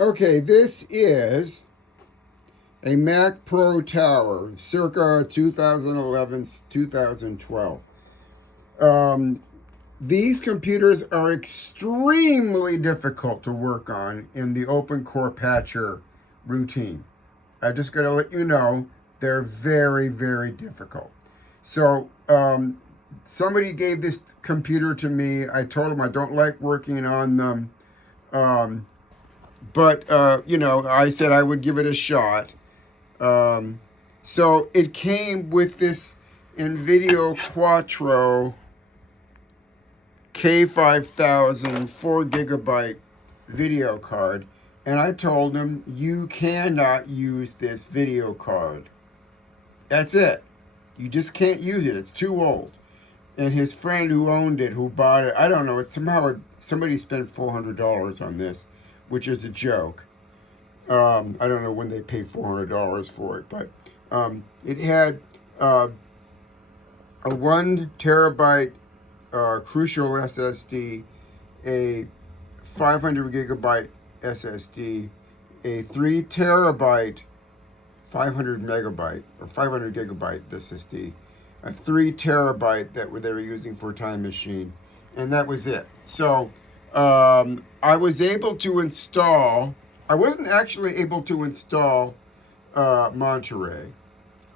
Okay, this is a Mac Pro Tower, circa 2011, 2012. These computers are extremely difficult to work on in the open core patcher routine. I just got to let you know they're very, very difficult. So, somebody gave this computer to me. I told them I don't like working on them. Um, but I said I would give it a shot. So it came with this NVIDIA Quattro K5000 4 GB video card. And I told him, you cannot use this video card. That's it. You just can't use it. It's too old. And his friend who owned it, who bought it, I don't know, it's somehow somebody spent $400 on this, which is a joke. I don't know when they paid $400 for it, but it had a 1 terabyte Crucial SSD, a 500 gigabyte SSD, a 3 terabyte 500 megabyte or 500 gigabyte SSD, a 3 terabyte that they were using for Time Machine, and that was it. So I was able to install. I wasn't actually able to install Monterey.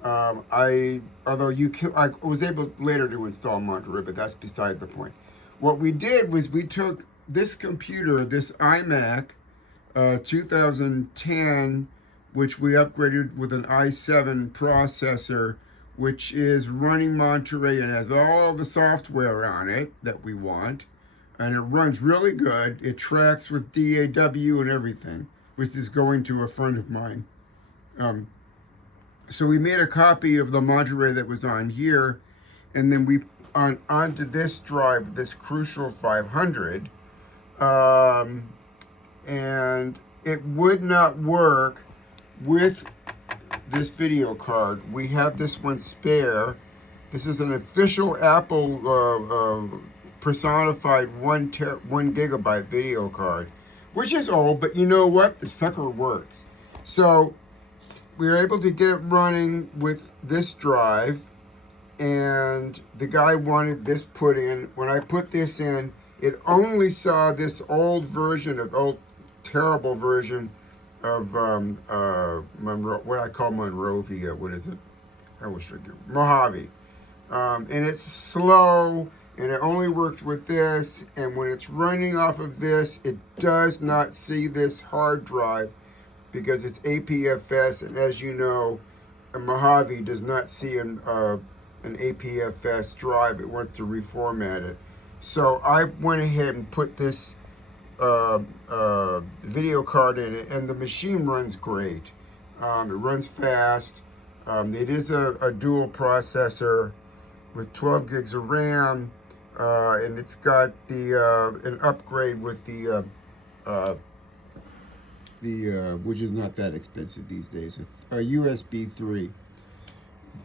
I was able later to install Monterey, but that's beside the point. What we did was we took this computer, this iMac 2010, which we upgraded with an i7 processor, which is running Monterey and has all the software on it that we want, and it runs really good. It tracks with DAW and everything, which is going to a friend of mine. So we made a copy of the Monterey that was on here, and then we onto this drive, this Crucial 500, and it would not work with this video card. We have this one spare. This is an official Apple personified 1 gigabyte video card, which is old, but you know what? The sucker works. So we were able to get it running with this drive, and the guy wanted this put in. When I put this in, it only saw this terrible version of Monroe, what I call Monrovia. What is it? I always forget. Mojave. And it's slow, and it only works with this. And when it's running off of this, it does not see this hard drive because it's APFS, and as you know, a Mojave does not see an APFS drive. It wants to reformat it. So I went ahead and put this video card in it, and the machine runs great. It runs fast. It is a dual processor with 12 gigs of RAM, and it's got an upgrade with the which is not that expensive these days, a USB 3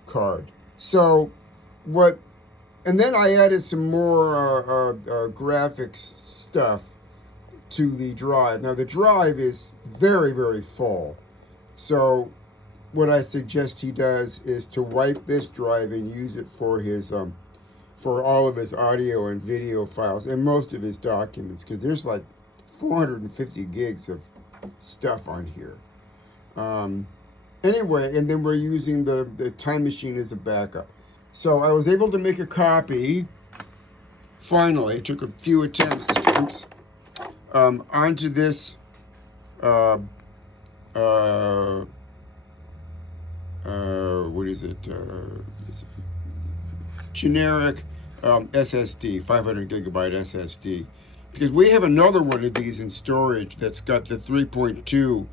card. So and then I added some more graphics stuff to the drive. Now the drive is very, very full. So what I suggest he does is to wipe this drive and use it for his for all of his audio and video files and most of his documents, because there's like 450 gigs of stuff on here. Anyway, and then we're using the Time Machine as a backup. So I was able to make a copy. Finally, it took a few attempts. Onto this what is it? Generic SSD, 500 gigabyte SSD. Because we have another one of these in storage that's got the 3.2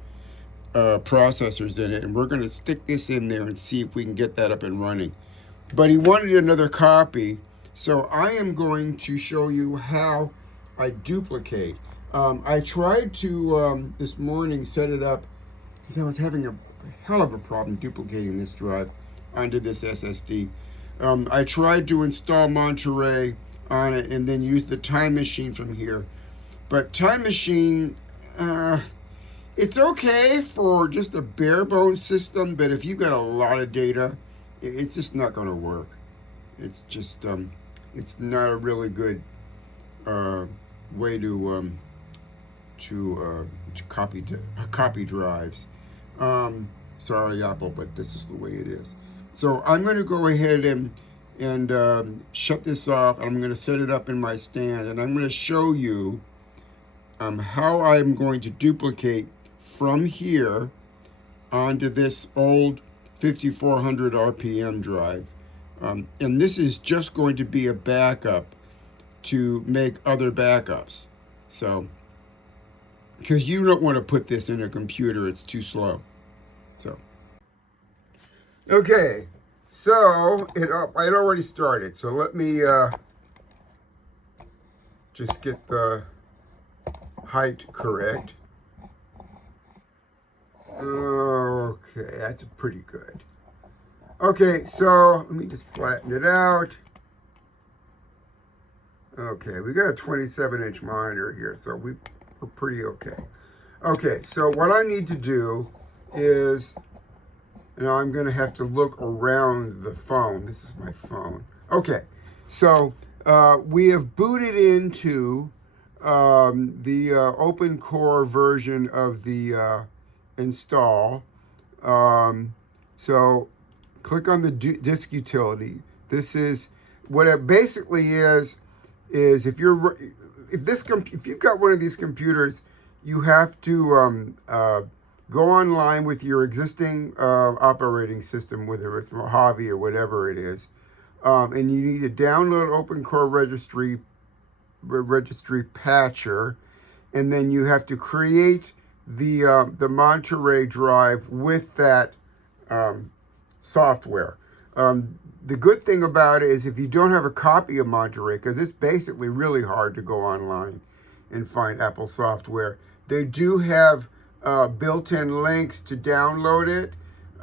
processors in it, and we're going to stick this in there and see if we can get that up and running. But he wanted another copy, so I am going to show you how I duplicate. I tried to, this morning, set it up because I was having a hell of a problem duplicating this drive onto this SSD. I tried to install Monterey on it and then use the Time Machine from here. But Time Machine, It's okay for just a bare bones system, but if you've got a lot of data, it's just not going to work. It's just it's not a really good uh, way to copy drives. Sorry, Apple, but this is the way it is. So I'm going to go ahead and shut this off, and I'm going to set it up in my stand, and I'm going to show you how I'm going to duplicate from here onto this old 5400 RPM drive. And this is just going to be a backup to make other backups. So, because you don't want to put this in a computer, it's too slow. So, okay, so it already started. So let me just get the height correct. Okay, that's pretty good. Okay, so let me just flatten it out. Okay, we got a 27-inch monitor here, so we're pretty okay. Okay, so what I need to do is, I'm going to have to look around the phone. This is my phone. Okay, so we have booted into the open core version of the install. So click on the disk utility. This is what it basically is if you've got one of these computers, you have to go online with your existing operating system, whether it's Mojave or whatever it is, and you need to download Open Core Registry Patcher, and then you have to create the Monterey drive with that software. The good thing about it is if you don't have a copy of Monterey, because it's basically really hard to go online and find Apple software, they do have built-in links to download it,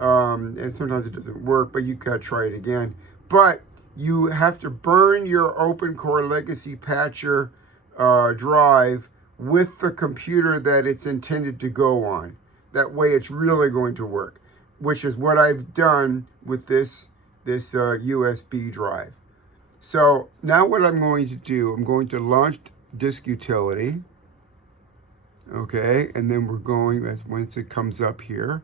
and sometimes it doesn't work, but you gotta try it again. But you have to burn your Open Core Legacy Patcher drive with the computer that it's intended to go on. That way it's really going to work, which is what I've done with this USB drive. So now what I'm going to do, I'm going to launch disk utility. Okay, and then we're going, once it comes up here,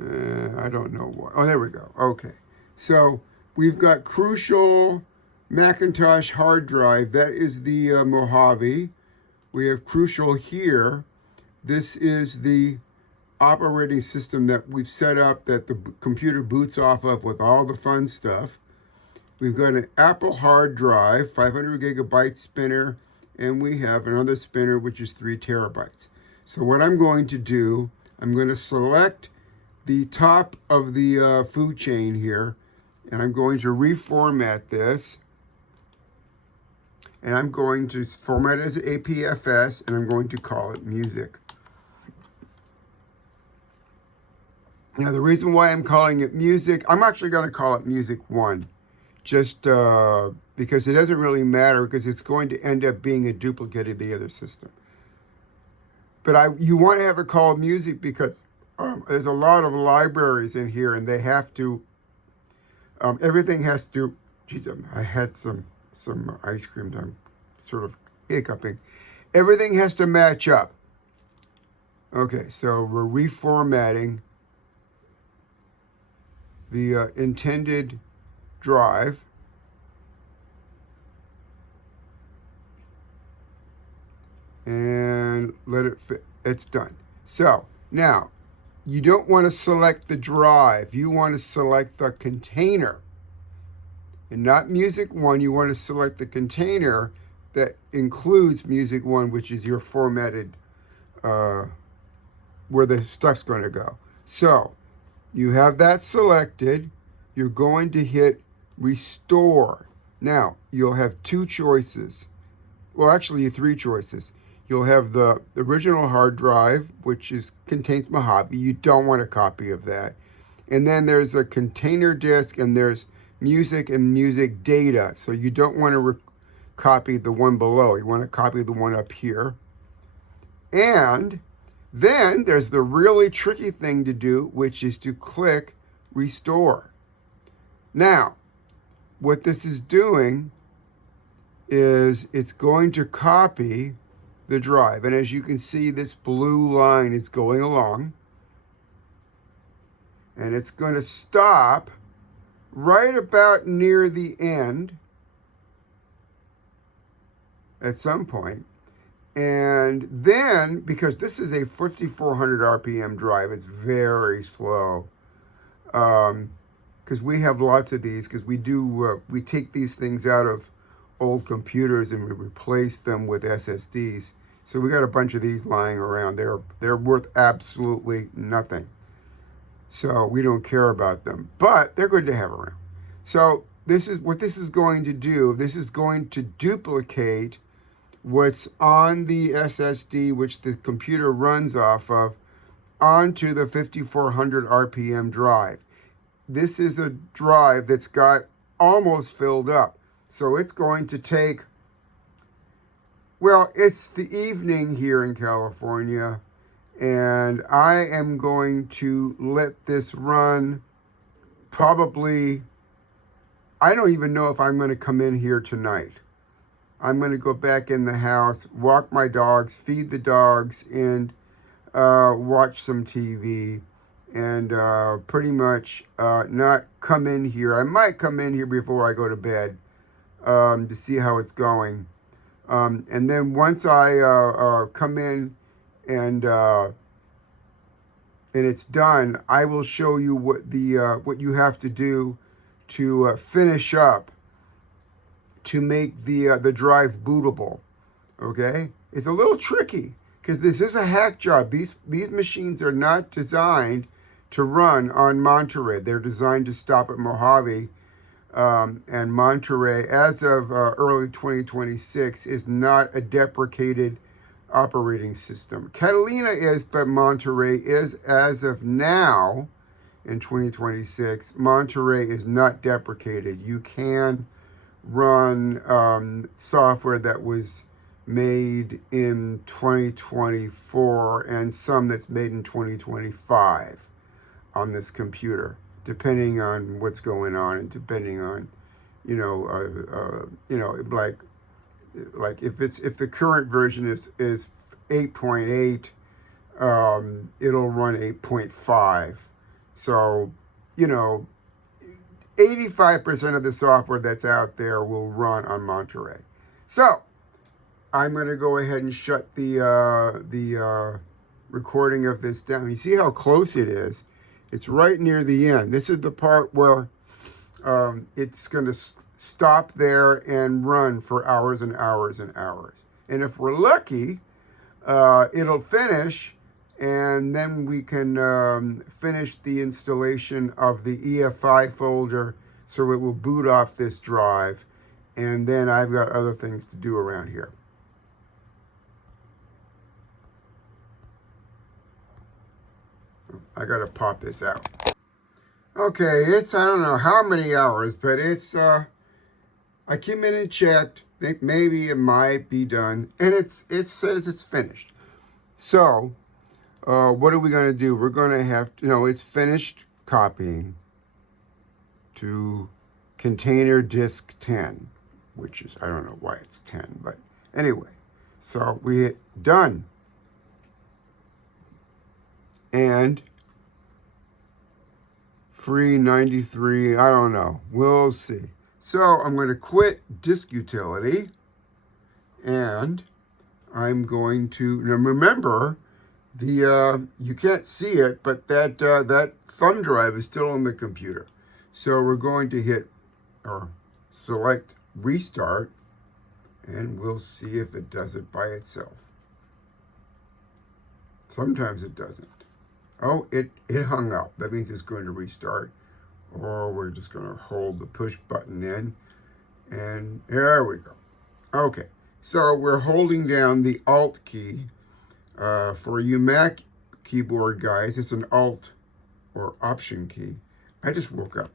I don't know what. Oh, there we go. Okay. So we've got Crucial Macintosh hard drive. That is the Mojave. We have Crucial here. This is the operating system that we've set up that the computer boots off of with all the fun stuff. We've got an Apple hard drive, 500 gigabyte spinner, and we have another spinner which is 3 terabytes. So what I'm going to do, I'm going to select the top of the food chain here, and I'm going to reformat this, and I'm going to format it as APFS, and I'm going to call it music. Now the reason why I'm calling it music, I'm actually going to call it music 1, just because it doesn't really matter, because it's going to end up being a duplicate of the other system. But you want to have it called music because there's a lot of libraries in here, and they have to, everything has to, geez, I had some ice cream, I'm sort of hiccuping. Everything has to match up. Okay, so we're reformatting the intended drive. And let it fit. It's done. So now, you don't want to select the drive. You want to select the container. And not Music 1, you want to select the container that includes Music 1, which is your formatted, where the stuff's going to go. So, you have that selected. You're going to hit Restore. Now, you'll have 2 choices. Well, actually, 3 choices. You'll have the original hard drive, which contains Mojave. You don't want a copy of that. And then there's a container disk, and there's music and music data. So you don't want to copy the one below. You want to copy the one up here. And then there's the really tricky thing to do, which is to click restore. Now, what this is doing is it's going to copy the drive. And as you can see, this blue line is going along. And it's going to stop right about near the end at some point. And then, because this is a 5,400 RPM drive, it's very slow. Because we have lots of these, because we take these things out of old computers and we replace them with SSDs. So we got a bunch of these lying around. They're worth absolutely nothing. So we don't care about them, but they're good to have around. So this is what this is going to do. This is going to duplicate what's on the SSD, which the computer runs off of, onto the 5,400 RPM drive. This is a drive that's got almost filled up. So it's going to take, well, it's the evening here in California, and I am going to let this run probably, I don't even know if I'm going to come in here tonight. I'm going to go back in the house, walk my dogs, feed the dogs, and watch some TV, and pretty much not come in here. I might come in here before I go to bed to see how it's going. And then once I come in and it's done, I will show you what you have to do to finish up to make the drive bootable. Okay, it's a little tricky because this is a hack job. These machines are not designed to run on Monterey. They're designed to stop at Mojave. And Monterey, as of early 2026, is not a deprecated operating system. Catalina is, but Monterey is, as of now, in 2026, Monterey is not deprecated. You can run software that was made in 2024 and some that's made in 2025 on this computer, depending on what's going on and depending on, like if the current version is 8.8, it'll run 8.5. So, 85% of the software that's out there will run on Monterey. So, I'm going to go ahead and shut the recording of this down. You see how close it is? It's right near the end. This is the part where it's going to stop there and run for hours and hours and hours. And if we're lucky, it'll finish, and then we can finish the installation of the EFI folder so it will boot off this drive. And then I've got other things to do around here. I gotta pop this out. Okay, it's, I don't know how many hours, but it's, I came in and checked. Think maybe it might be done, and it says it's finished. So, what are we gonna do? We're gonna have to, it's finished copying to container disk 10, which is, I don't know why it's 10, but anyway. So we hit done. And free 93, I don't know. We'll see. So I'm going to quit disk utility, and I'm going to, now remember, you can't see it, but that thumb drive is still on the computer. So we're going to hit or select restart, and we'll see if it does it by itself. Sometimes it doesn't. Oh, it hung up. That means it's going to restart. Or we're just going to hold the push button in. And there we go. Okay, so we're holding down the Alt key. For you Mac keyboard guys, it's an Alt or Option key. I just woke up.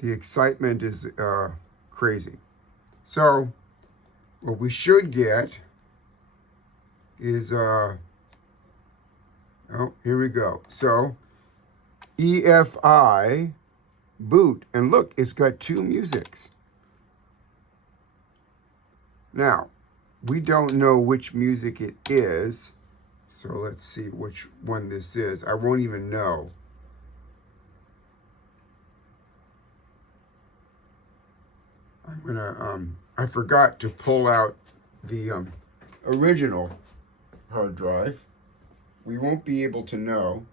The excitement is crazy. So what we should get is, oh, here we go. So EFI boot, and look, it's got two musics. Now, we don't know which music it is, so let's see which one this is. I won't even know. I'm gonna, I forgot to pull out the original hard drive. We won't be able to know.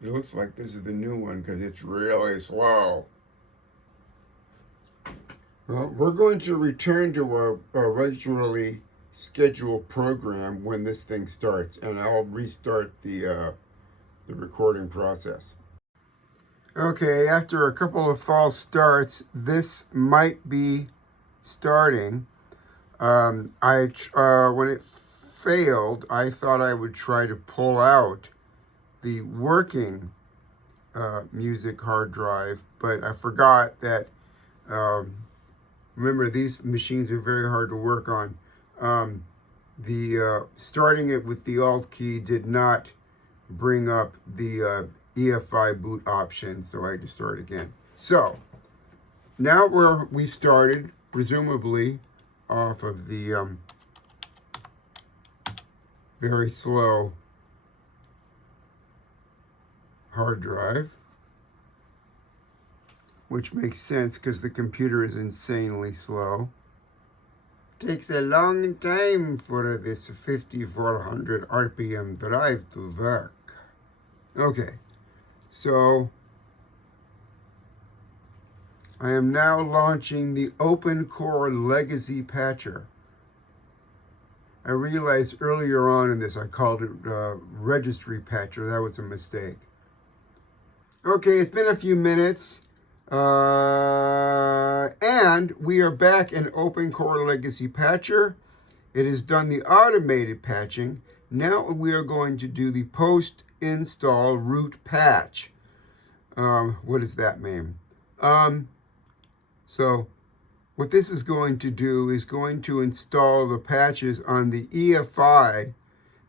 It looks like this is the new one because it's really slow. Well, we're going to return to a regularly scheduled program when this thing starts, and I'll restart the recording process. Okay, after a couple of false starts, this might be starting. When it failed, I thought I would try to pull out the working music hard drive, but I forgot that. Remember, these machines are very hard to work on. Starting it with the Alt key did not bring up the EFI boot option, so I had to start again. So now we've started, presumably off of the very slow hard drive, which makes sense because the computer is insanely slow. Takes a long time for this 5400 RPM drive to work. Okay, so I am now launching the OpenCore Legacy Patcher. I realized earlier on in this I called it Registry Patcher. That was a mistake. Okay, it's been a few minutes. And we are back in OpenCore Legacy Patcher. It has done the automated patching. Now we are going to do the post-install root patch. What does that mean? So what this is going to do is going to install the patches on the EFI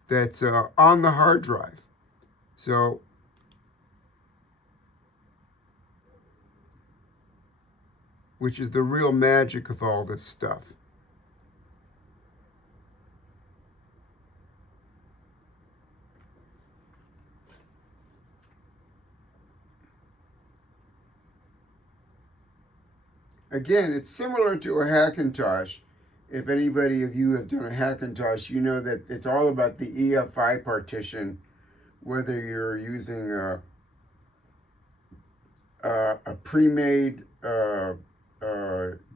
that's on the hard drive. So which is the real magic of all this stuff. Again, it's similar to a Hackintosh. If anybody of you have done a Hackintosh, you know that it's all about the EFI partition, whether you're using a pre-made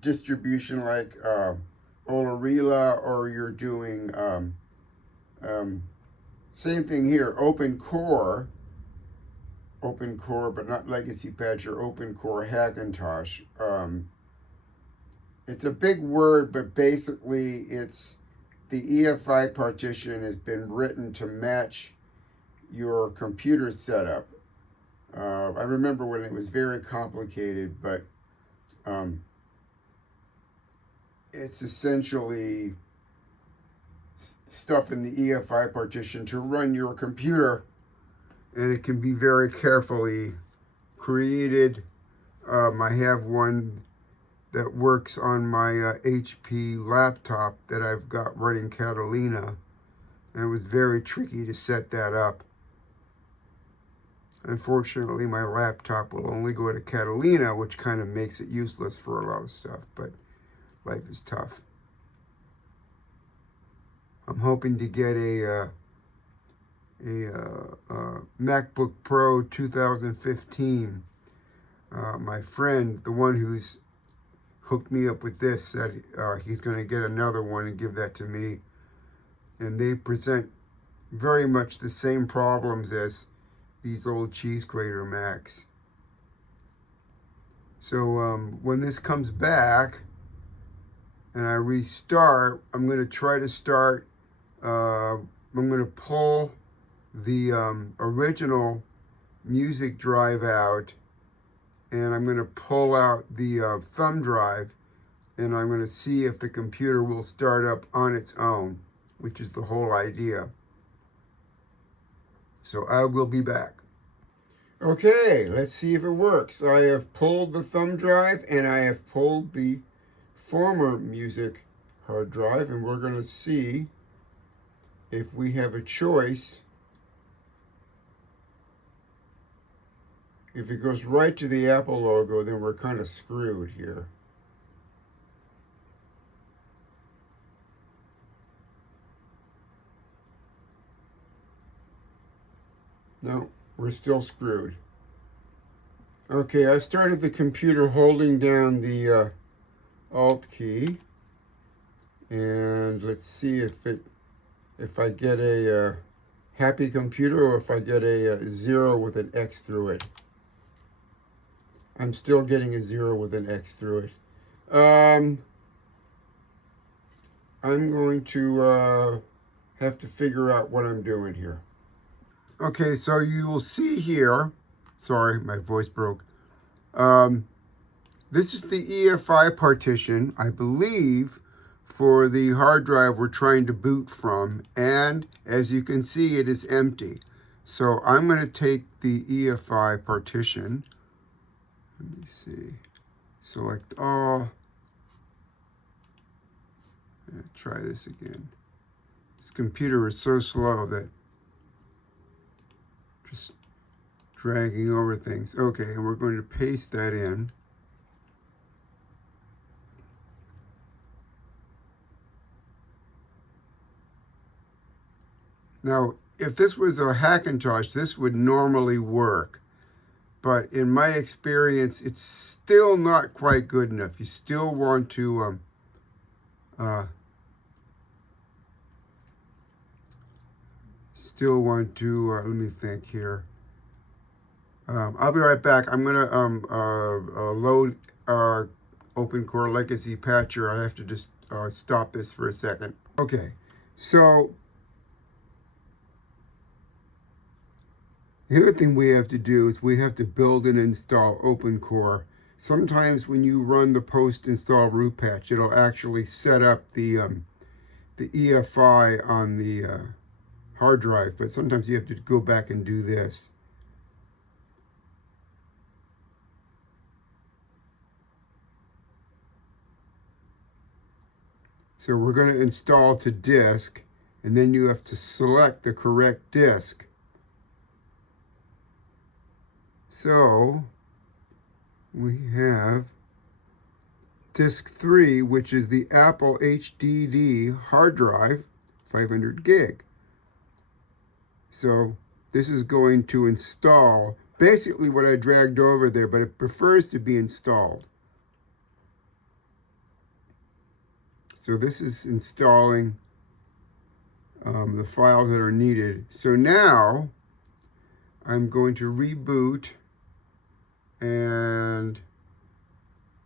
distribution like Olarila, or you're doing same thing here, OpenCore, but not Legacy Patcher, OpenCore Hackintosh. It's a big word, but basically it's the EFI partition has been written to match your computer setup. I remember when it was very complicated, but it's essentially stuff in the EFI partition to run your computer, and it can be very carefully created. I have one that works on my HP laptop that I've got running Catalina, and it was very tricky to set that up. Unfortunately, my laptop will only go to Catalina, which kind of makes it useless for a lot of stuff, but life is tough. I'm hoping to get a MacBook Pro 2015. My friend, the one who's hooked me up with this, said he's going to get another one and give that to me. And they present very much the same problems as these old cheese grater Macs. So when this comes back and I restart, I'm going to try to start, I'm going to pull the original music drive out, and I'm going to pull out the thumb drive, and I'm going to see if the computer will start up on its own, which is the whole idea. So I will be back. Okay, let's see if it works. I have pulled the thumb drive and I have pulled the former music hard drive, and we're going to see if we have a choice. If it goes right to the Apple logo, then we're kind of screwed here. No, we're still screwed. Okay, I started the computer holding down the Alt key, and let's see if I get a happy computer or if I get a 0 with an X through it. I'm still getting a 0 with an X through it. I'm going to have to figure out what I'm doing here. Okay, so you will see here, sorry, my voice broke. This is the EFI partition, I believe, for the hard drive we're trying to boot from, and as you can see, it is empty. So I'm going to take the EFI partition. Let me see. Select all. Try this again. This computer is so slow that just dragging over things. Okay, and we're going to paste that in. Now, if this was a Hackintosh, this would normally work. But in my experience, it's still not quite good enough. You still want to let me think here. I'll be right back. I'm going to load OpenCore Legacy Patcher. I have to just stop this for a second. Okay, so the other thing we have to do is we have to build and install OpenCore. Sometimes when you run the post-install root patch, it'll actually set up the EFI on the hard drive, but sometimes you have to go back and do this. So we're going to install to disk, and then you have to select the correct disk. So we have disk 3, which is the Apple HDD hard drive, 500 gig. So this is going to install basically what I dragged over there, but it prefers to be installed. So this is installing the files that are needed. So now I'm going to reboot, and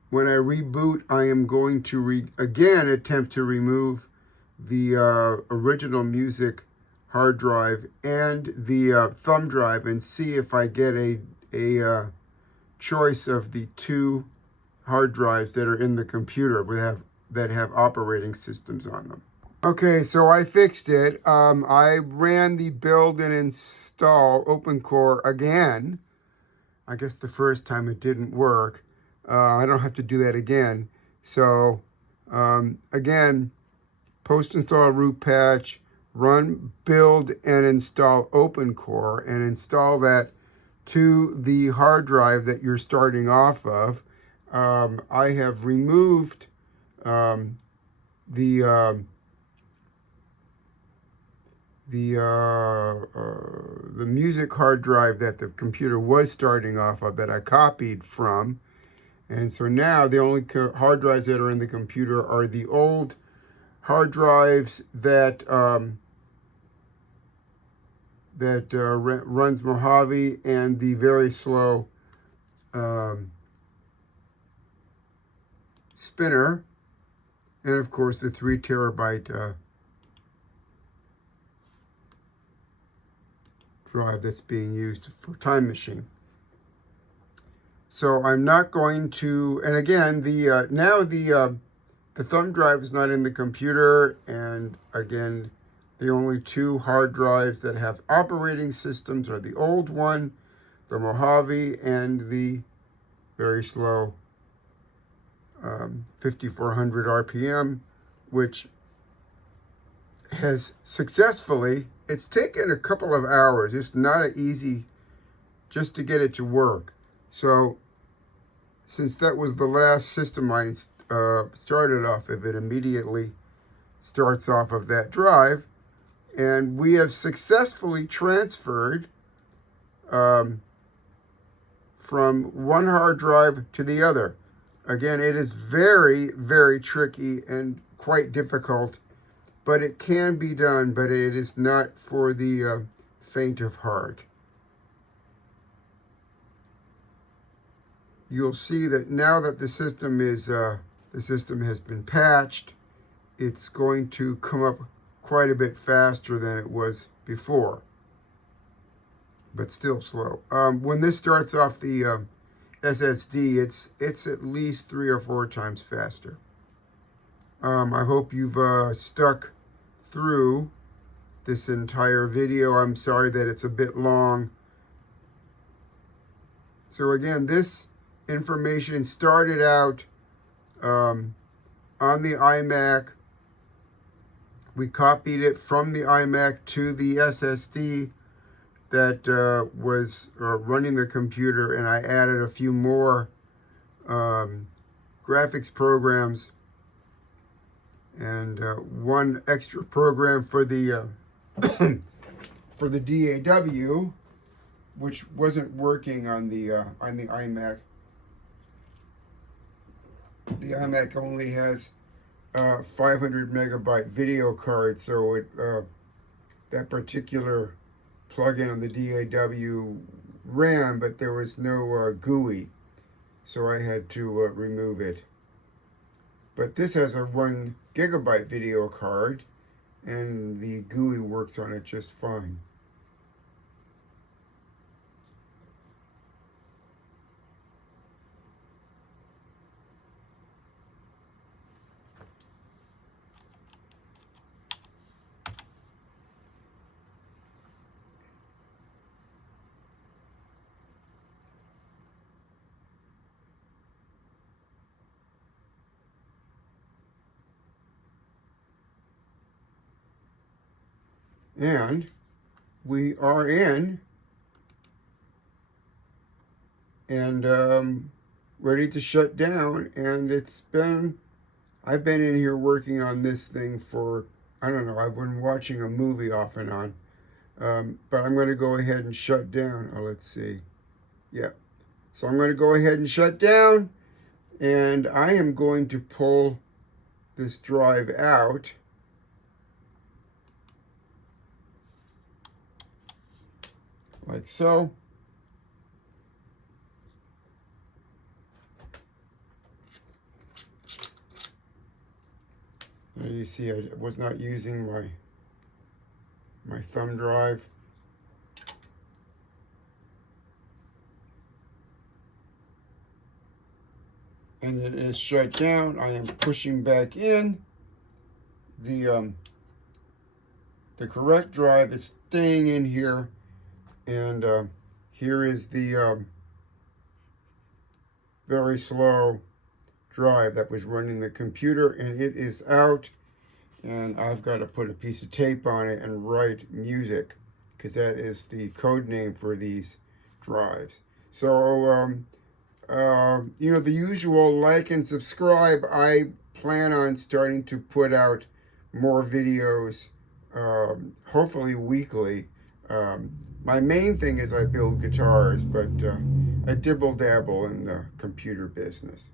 when I reboot, I am going to again attempt to remove the original music hard drive and the thumb drive and see if I get a choice of the two hard drives that are in the computer that have operating systems on them. Okay, so I fixed it. I ran the build and install OpenCore again. I guess the first time it didn't work. I don't have to do that again. So again, post-install root patch, run, build, and install OpenCore, and install that to the hard drive that you're starting off of. I have removed the music hard drive that the computer was starting off of that I copied from. And so now the only hard drives that are in the computer are the old hard drives that runs Mojave, and the very slow spinner, and of course the 3 terabyte drive that's being used for Time Machine. So I'm not going to, and again, the thumb drive is not in the computer, and again, the only 2 hard drives that have operating systems are the old one, the Mojave, and the very slow 5400 RPM, which has successfully, it's taken a couple of hours. It's not easy just to get it to work. So since that was the last system I started off of, it immediately starts off of that drive. And we have successfully transferred from one hard drive to the other. Again, it is very, very tricky and quite difficult, but it can be done, but it is not for the faint of heart. You'll see that now that the system has been patched, it's going to come up quite a bit faster than it was before, but still slow. When this starts off the SSD, it's at least 3 or 4 times faster. I hope you've stuck through this entire video. I'm sorry that it's a bit long. So again, this information started out on the iMac. We copied it from the iMac to the SSD that was running the computer, and I added a few more graphics programs and one extra program for the for the DAW, which wasn't working on the iMac. The iMac only has 500 megabyte video card, so it that particular plugin on the DAW ran, but there was no GUI, so I had to remove it. But this has a 1 gigabyte video card, and the GUI works on it just fine. And we are in and ready to shut down. And I've been in here working on this thing for, I don't know, I've been watching a movie off and on. But I'm going to go ahead and shut down. Oh, let's see. Yeah. So I'm going to go ahead and shut down. And I am going to pull this drive out. Like so. Now you see I was not using my thumb drive. And it is shut down. I am pushing back in. The correct drive is staying in here. And here is the very slow drive that was running the computer, and it is out. And I've got to put a piece of tape on it and write music, because that is the code name for these drives. So, you know, the usual like and subscribe. I plan on starting to put out more videos, hopefully weekly. My main thing is I build guitars, but I dibble dabble in the computer business.